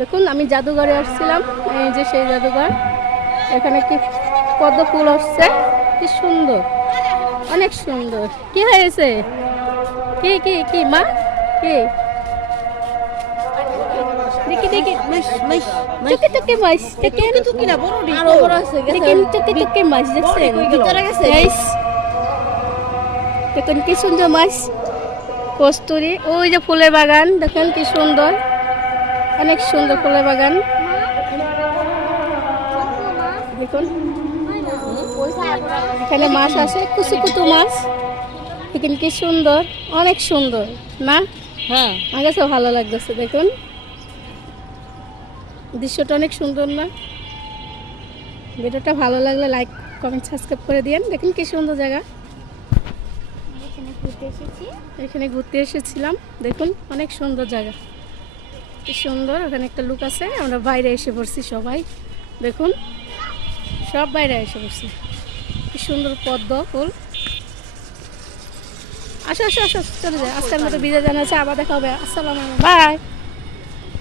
দেখুন আমি জাদুঘরে আসছিলাম, এই যে সেই জাদুঘর। এখানে কি পদ্ম ফুল আসছে, কি সুন্দর, অনেক সুন্দর। কি হয়েছে? কি কি কি মা? কি দেখি দেখি, টুকি টুকি মাছ দেখেন, দেখেন টুকি টুকি মাছ দেখছেন? গাইস দেখুন কি সুন্দর মাছ, কস্তুরি। ওই যে ফুলের বাগান দেখেন কি সুন্দর, অনেক সুন্দর ফুলের বাগান। দেখুন এখানে মাছ আছে, কুচু কুচু মাছ। দেখুন কি সুন্দর, অনেক সুন্দর না? হ্যাঁ, আমার কাছে ভালো লাগতেছে। দেখুন দৃশ্যটা অনেক সুন্দর না? ভিডিওটা ভালো লাগলে লাইক কমেন্ট সাবস্ক্রাইব করে দিয়েন। দেখুন কি সুন্দর জায়গা, এখানে ঘুরতে এসেছিলাম। দেখুন অনেক সুন্দর জায়গা, কি সুন্দর। ওখানে একটা লুক আছে, আমরা বাইরে এসে পড়ছি সবাই। দেখুন সব বাইরে এসে পড়ছি, কি সুন্দর পদ্ম ফুল। আসো আসো আসো, চলে যায়। আজকের মতো বিদায় জানাচ্ছি, আবার দেখা হবে। আসসালামু আলাইকুম, বাই।